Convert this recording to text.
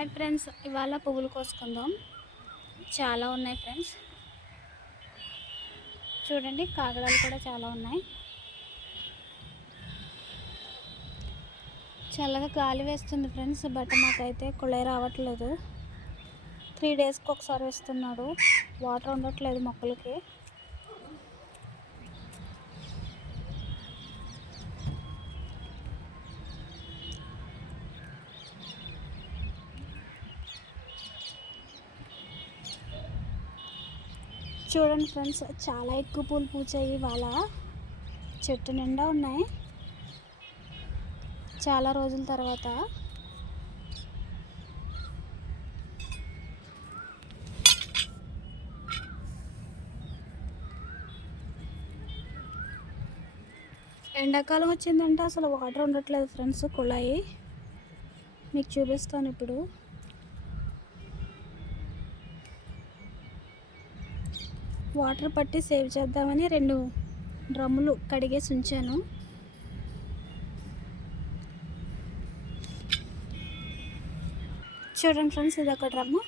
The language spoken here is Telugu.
హాయ్ ఫ్రెండ్స్, ఇవాళ పువ్వులు కోసుకుందాం. చాలా ఉన్నాయి ఫ్రెండ్స్. చూడండి, కాగడాలు కూడా చాలా ఉన్నాయి. చల్లగా గాలి వేస్తుంది ఫ్రెండ్స్, బట్ మాకైతే కుళాయి రావట్లేదు. 3 డేస్కి ఒకసారి వేస్తున్నాడు. వాటర్ ఉండట్లేదు మొక్కలకి. చూడండి ఫ్రెండ్స్, చాలా ఎక్కువ పూలు పూచాయి. ఇవాళ చెట్టు నిండా ఉన్నాయి. చాలా రోజుల తర్వాత ఎండాకాలం వచ్చిందంటే అసలు వాటర్ ఉండట్లేదు ఫ్రెండ్స్. కుళాయి మీకు చూపిస్తాను ఇప్పుడు. వాటర్ పట్టి సేవ్ చేద్దామని 2 డ్రమ్ములు కడిగేసి ఉంచాను. చూడండి ఫ్రెండ్స్, ఇది ఒక డ్రమ్ము.